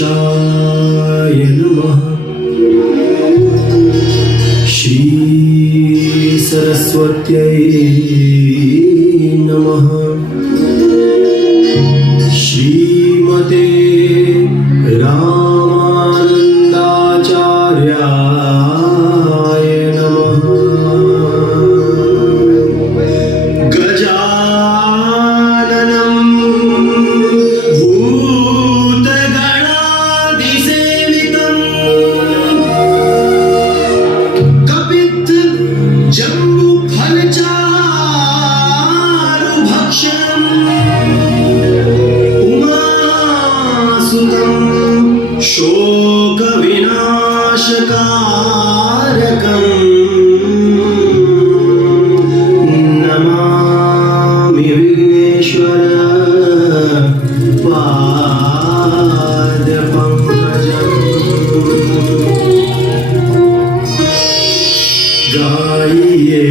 गणेशाय नमः। श्री सरस्वत्यै नमः। श्रीमते रामानन्दाचार्याय नमः। गजाननं भूतगणाधिसेवितं कपित्थजम्बुफलचारुभक्षणम् उमासुतं शोकविनाशकारकम् नमामि विघ्नेश्वर पादपङ्कजम्। गाइए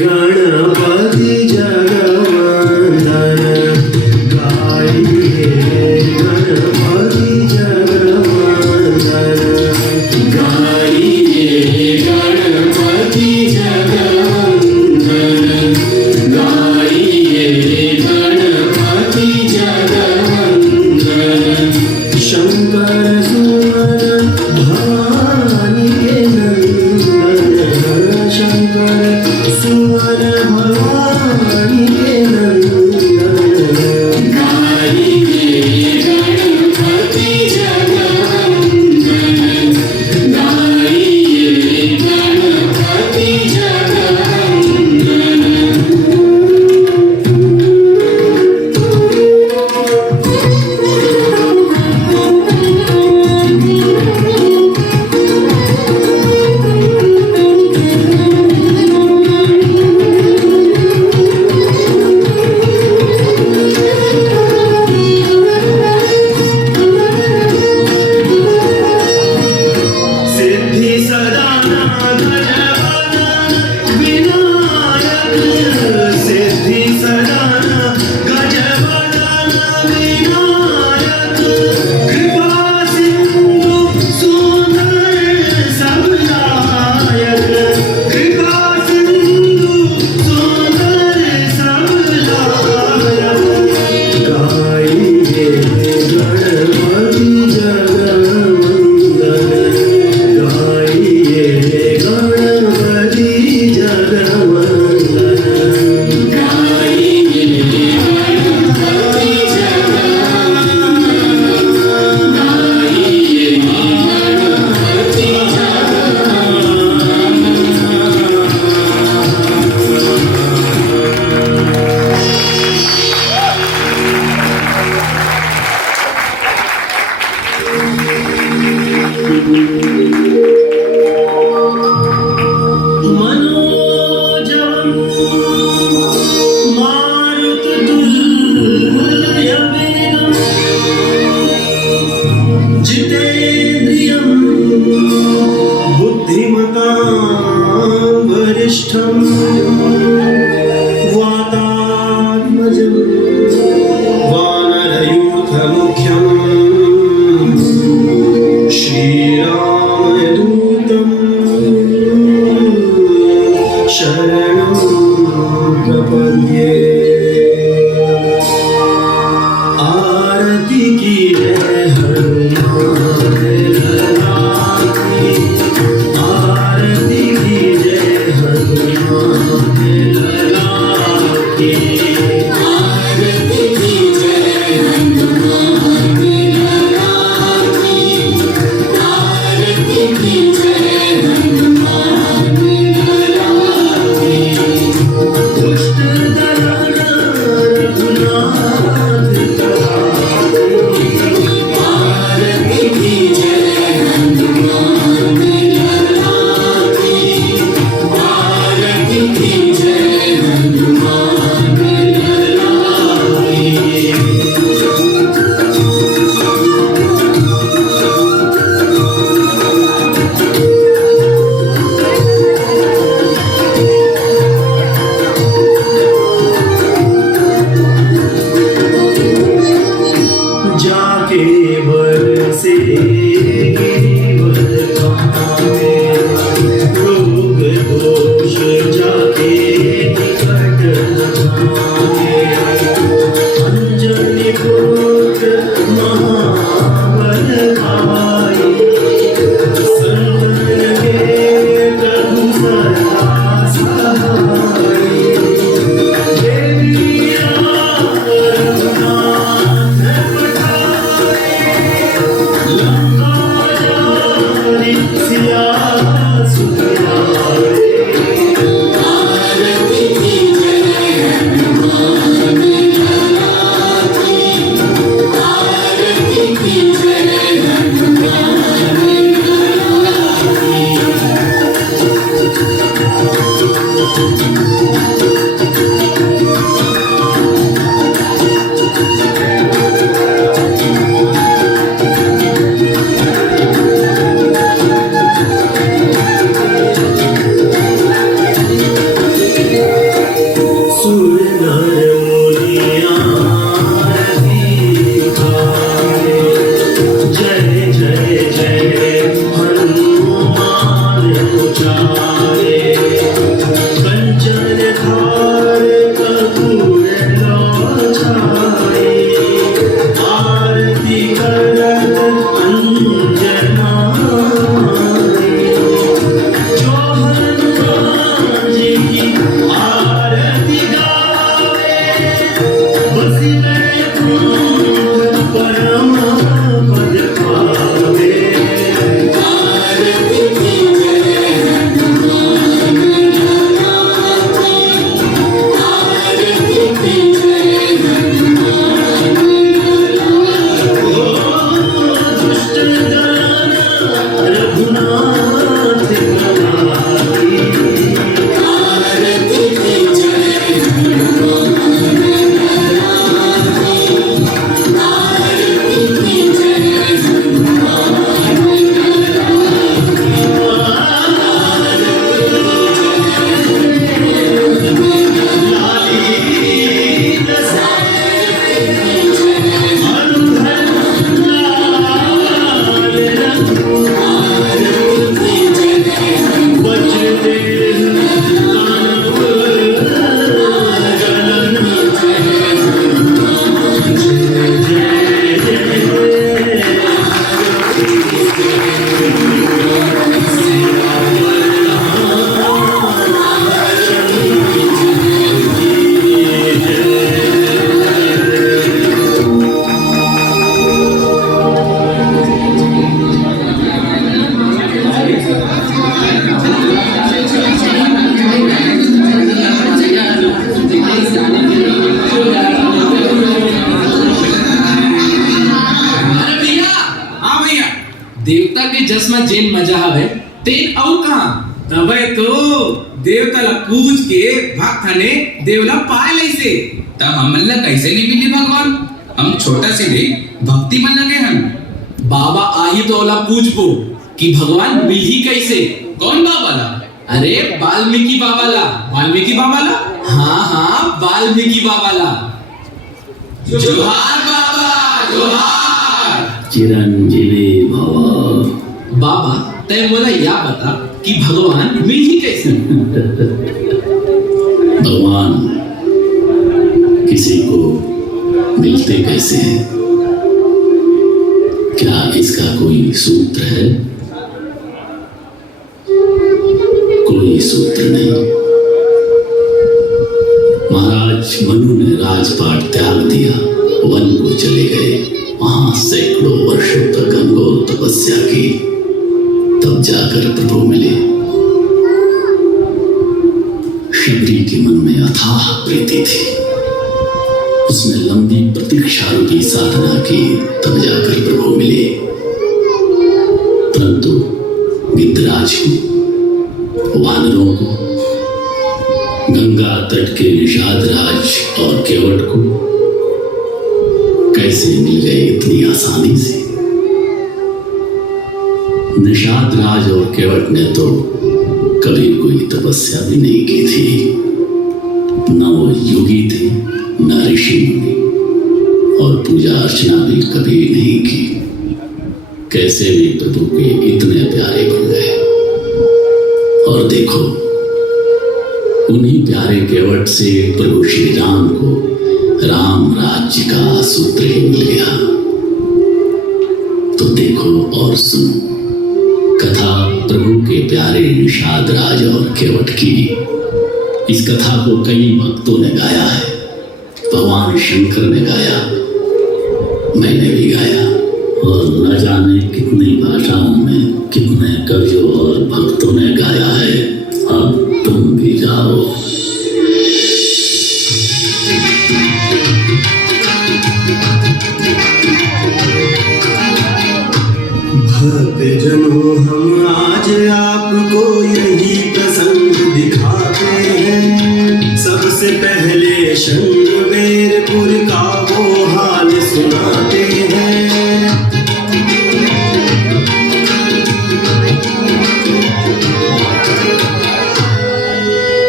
गणपति जगवंदन, गाइए गणपति जगवंदन, गाइए गणपति जगवंदन, गाइए गणपति जगवंदन। शंकर सुमन भवानी के नंदन, शंकर सुमन भवानी के नंदन। गाइए गणपति जगवंदन, गाइए गणपति जगवंदन। सिद्धि सदाना गजवदन विनायक, सिद्धि सदाना गजवदन विनायक। कृपा सिंधु सुंदर सबलायक, कृपा सिंधु सुंदर सबलायक। गाइए गणपति जगवंदन, गाइए गणपति जगवंदन, गाइए गणपति जगवंदन, गाइए गणपति मनोजवं मारुततुल्यवेगं जितेन्द्रियं बुद्धिमतां वरिष्ठं वातात्मजं वानरयूथमुख्यं श्रीरामदूतं शरणं प्रपद्ये। आरती की जय हनुमान लला की, आरती की जय हनुमान लला की, आरती की जय हनुमान लला की, आरती की जय हनुमान लला की। दुष्ट दलन रघुनाथ कहा, आरती बसेगी वरदाने रोग दोष जाके निकट जाने अंजनी पुत्र महाबल भाई संतन के प्रभु सदा सहाय देविया रघुनाथ पठाए लंका जारी सिया सुख लाए आरती की जय हनुमान लाला आरती की जय हनुमान सुर नर मुनिया आरती गाए जय जय जय हनुमान उचारे कंचन थार कपूर लाछाए आरती करत अंजना जो हनुमान जी की आरती गावे बसी बैकुंठ परम पद पावे आरती की जय हनुमान आरती की जय हनुमान दुष्ट दमन रघुनाथ बनाई आरती की जय हनुमान आरती की जय देवता के जस में जेन मजा हवे तेन और कहां तबे तो देवता ला पूछ के भक्त ने देवला पाए लैसे तब हमन ला कैसे नहीं मिली भगवान। हम छोटा से भी भक्ति में लगे हम। बाबा आई तो ओला पूछबो कि भगवान मिली कैसे। कौन बाबा ला? अरे वाल्मीकि बाबा ला। वाल्मीकि बाबा ला? हाँ वाल्मीकि बाबा ला। जोहार बाबा जोहार। चिरंजीवी भव। बाबा तय बोला या बता कि भगवान मिली कैसे। भगवान किसी को मिलते कैसे हैं? क्या इसका कोई सूत्र है? कोई सूत्र नहीं। महाराज मनु ने राजपाट त्याग दिया, वन को चले गए। वहां सैकड़ों वर्षों तक घनघोर तपस्या की, तब जाकर प्रभु मिले। शबरी के मन में अथाह प्रीति थी, उसने लंबी प्रतीक्षा रूपी साधना की, तब जाकर प्रभु मिले। परंतु गिद्धराज को, वानरों को, गंगा तट के निषाद राज और केवट को कैसे मिल गए इतनी आसानी से? निषाद राज और केवट ने तो कभी कोई तपस्या भी नहीं की थी, न वो योगी थे न ऋषि मुनि, और पूजा अर्चना भी कभी नहीं की। कैसे भी प्रभु के इतने प्यारे बन गए। और देखो, उन्हीं प्यारे केवट से प्रभु श्री राम को राम राज्य का सूत्र ही मिल गया। तो देखो और सुनो कथा प्रभु के प्यारे निषाद राज और केवट की। इस कथा को कई भक्तों ने गाया है, भगवान शंकर ने गाया, मैंने भी गाया, और न जाने कितनी भाषाओं में कितने कवियों और भक्तों ने गाया है। अब तुम भी गाओ। भक्त जनों, हम आज आपको यही प्रसंग दिखाते हैं। सबसे पहले शंकरवेरपुर का वो हाल सुनाते हैं।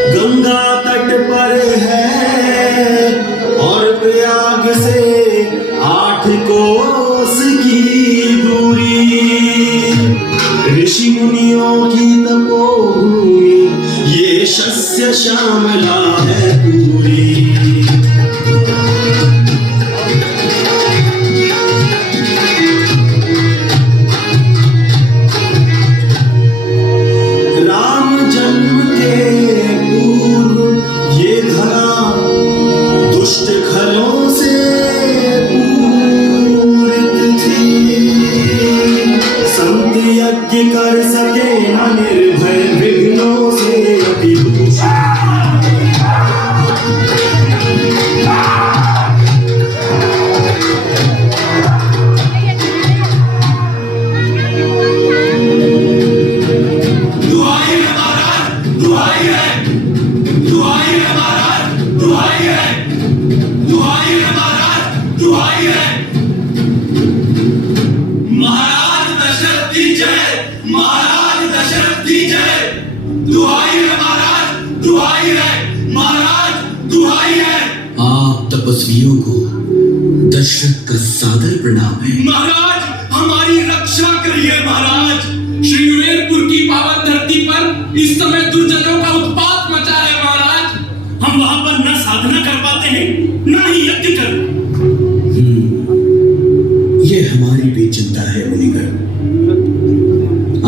गंगा तट पर है और प्रयाग से 8 कोस की दूरी। ऋषि मुनियों की तपोभूमि, ये शस्य श्यामला है पूरी। राम जन्म के पूर्व ये धरा दुष्ट खलों से पूरित थी। संत यज्ञ कर सके न निर्भय, विघ्नों से अति दूषित। दुहाई है महाराज, दुहाई है, दुहाई है महाराज, दुहाई है, दुहाई है महाराज, दुहाई है। महाराज दशरथ की जय, महाराज दशरथ की जय। दुहाई है महाराज, दुहाई है महाराज, दुहाई है। आप तपस्वियों को दशरथ का सादर प्रणाम है। महाराज हमारी रक्षा करिए महाराज। श्रृंगवेरपुर की पावन धरती पर इस समय दुर्जनों का उत्पात मचा है महाराज। हम वहां पर न साधना कर पाते हैं, न ही यज्ञ कर। ये हमारी भी चिंता है मुनिगण।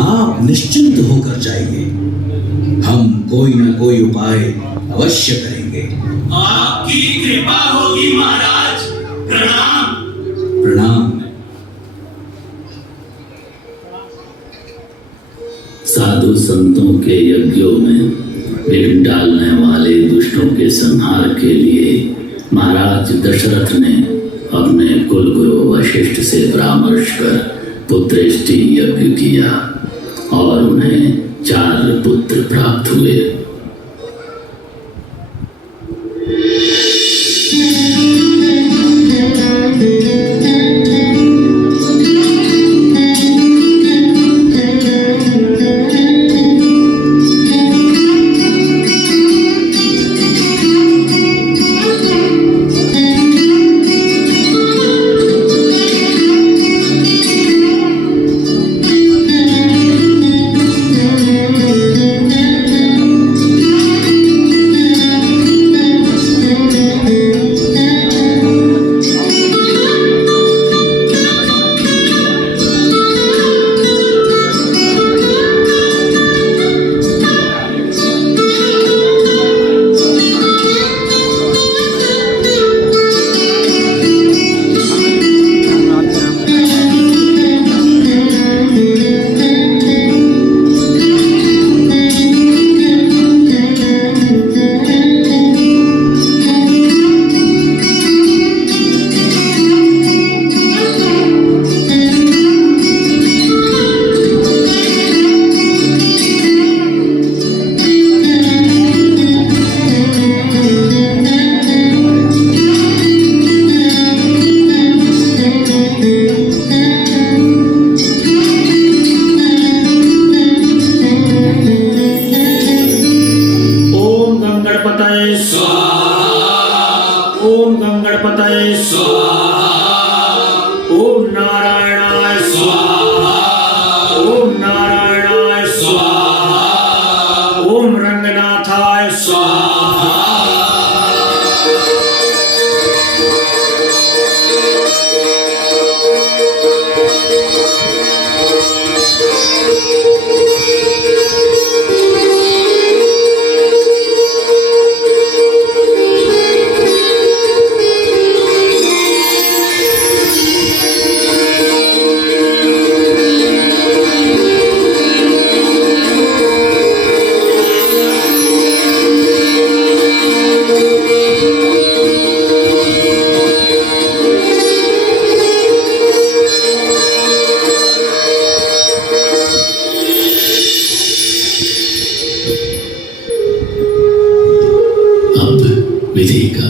आप निश्चिंत होकर जाइए, हम कोई ना कोई उपाय अवश्य करेंगे। आपकी कृपा होगी महाराज। प्रणाम। प्रणाम। साधु संतों के यज्ञों में विघ्न डालने वाले दुष्टों के संहार के लिए महाराज दशरथ ने अपने कुल गुरु वशिष्ठ से परामर्श कर पुत्रेष्टि यज्ञ किया और उन्हें 4 पुत्र प्राप्त हुए।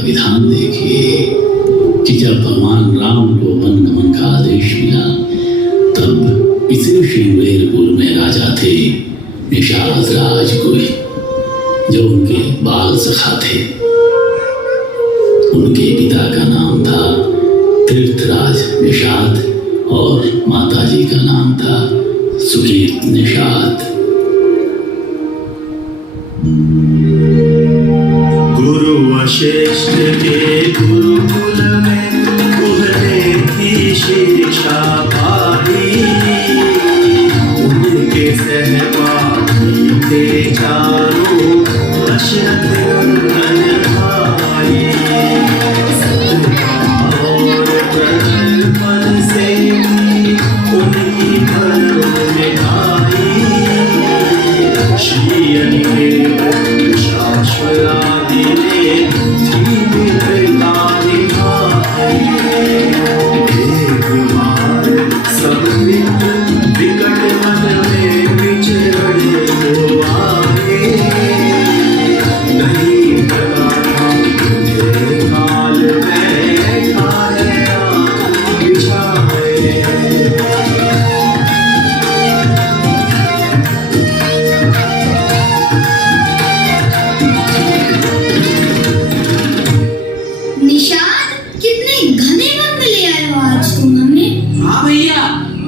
विधान देखिए कि जब भगवान राम को वन गमन का आदेश मिला तब इसी श्रृंगेरपुर में राजा थे निषाद राजगुह, जो उनके बाल सखा थे। उनके पिता का नाम था तीर्थराज निषाद और माताजी का नाम था सुकीर्त निषाद। गुरु वशिष्ठ के गुरुकुल में उन्होंने की शिक्षा पाई, उनके सहपाठी थे चारों दशरथ नंदन भाई। और प्रजनन से उनकी धर्म निभाई, श्री अनिल शाश्वती ने जीविता निभाई। एक बार सब मित्र विकट मन में विचरण को आए, नहीं पता था मुझे काल बैठा है आग बिछाए। निषाद, कितने घने वन में ले आए हो आज तुम हमें। हाँ भैया,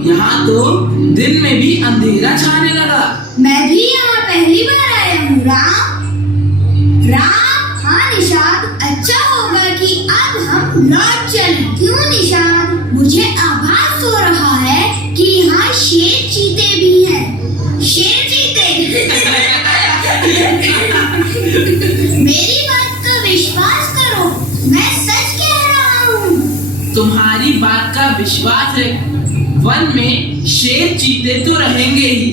यहाँ तो दिन में भी अंधेरा छाने लगा। मैं भी यहाँ पहली बार आया हूँ। राम, हाँ निषाद, अच्छा होगा कि अब हम लौट चलें। क्यों निषाद? मुझे आभास हो रहा है कि यहाँ शेर चीते भी हैं। शेर चीते? मेरी बात का विश्वास करो, मैं सच कह रहा हूँ। तुम्हारी बात का विश्वास है। वन में शेर चीते तो रहेंगे ही।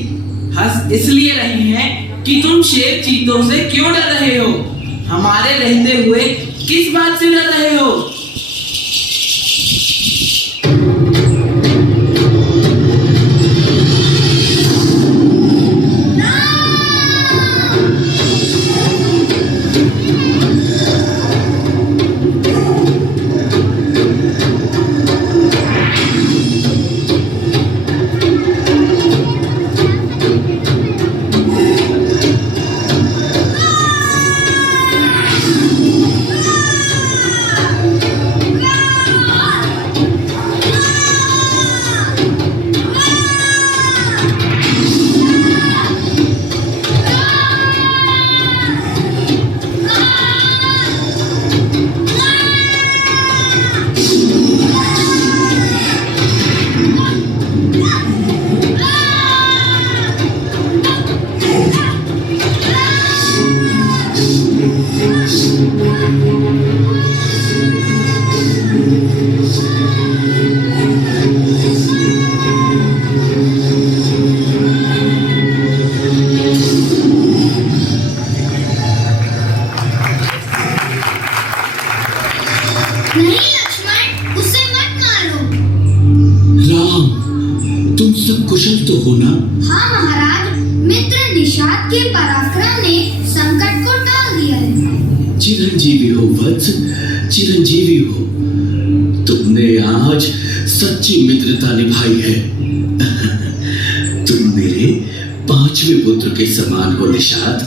हंस इसलिए रही हैं कि तुम शेर चीतों से क्यों डर रहे हो? हमारे रहते हुए किस बात से डर रहे हो? नहीं लक्ष्मण, उसे मत मारो। राम, तुम सब कुशल तो हो ना? हाँ महाराज, मित्र निषाद के पराक्रम ने संकट को टाल दिया है। चिरंजीवी हो वत्स, चिरंजीवी हो। तुमने आज सच्ची मित्रता निभाई है। तुम मेरे पांचवें पुत्र के समान हो निषाद।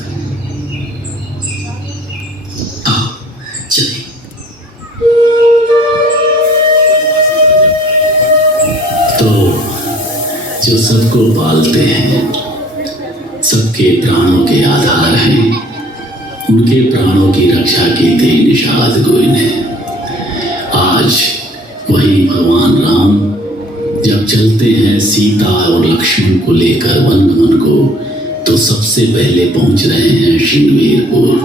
आओ चले। तो जो सबको पालते हैं, सबके प्राणों के आधार हैं, उनके प्राणों की रक्षा की थी निषाद गोई ने। आज वही भगवान राम जब चलते हैं सीता और लक्ष्मण को लेकर वनगमन को, तो सबसे पहले पहुंच रहे हैं श्रृंगेरपुर,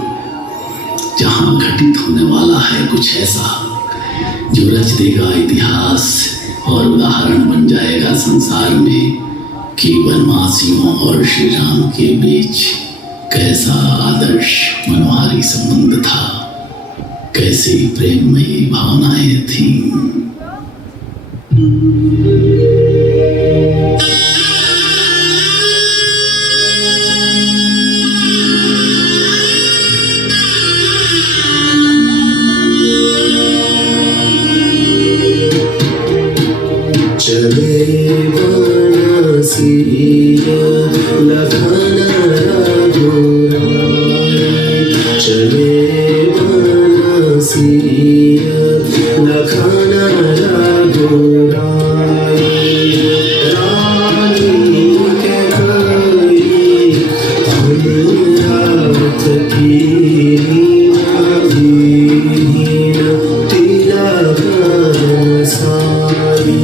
जहां घटित होने वाला है कुछ ऐसा जो रच देगा इतिहास और उदाहरण बन जाएगा संसार में कि वनवासियों और श्री राम के बीच कैसा आदर्श मनोहारी संबंध था, कैसी प्रेममयी भावनाएं थीं। सिया लखन रघुराई चले सिया लखन रघुराई रानी के गई अनुराध की नवीन तिलक साई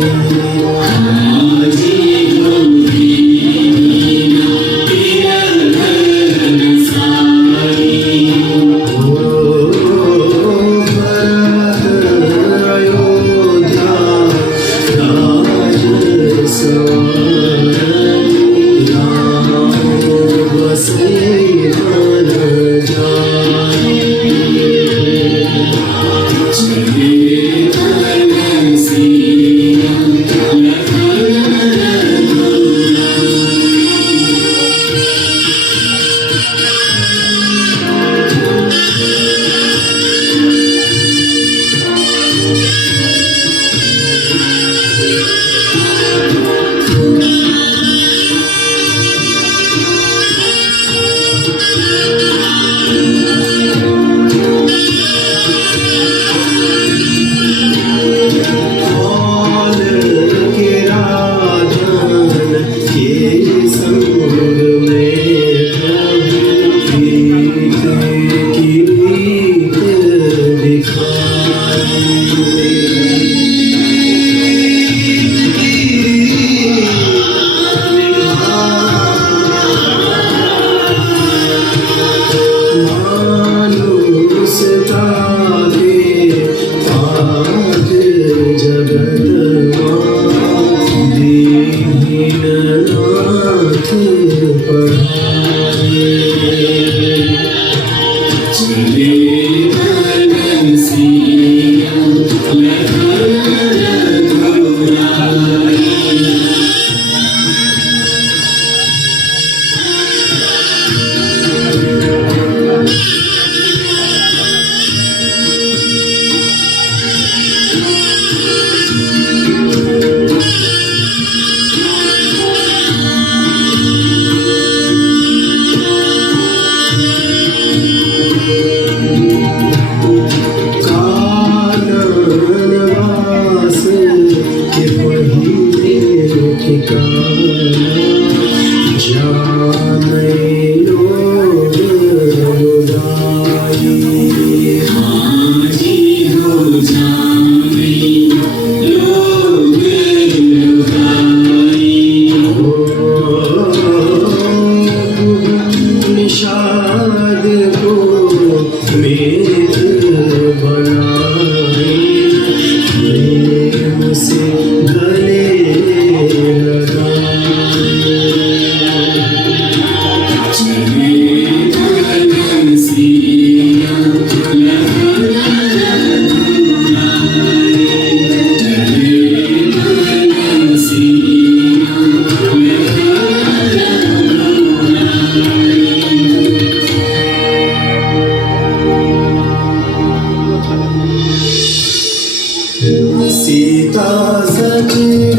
सीता सचिव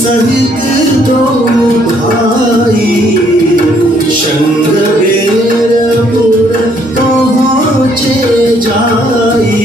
सहित दो भाई शंखबेरपुर पहुँचे जाई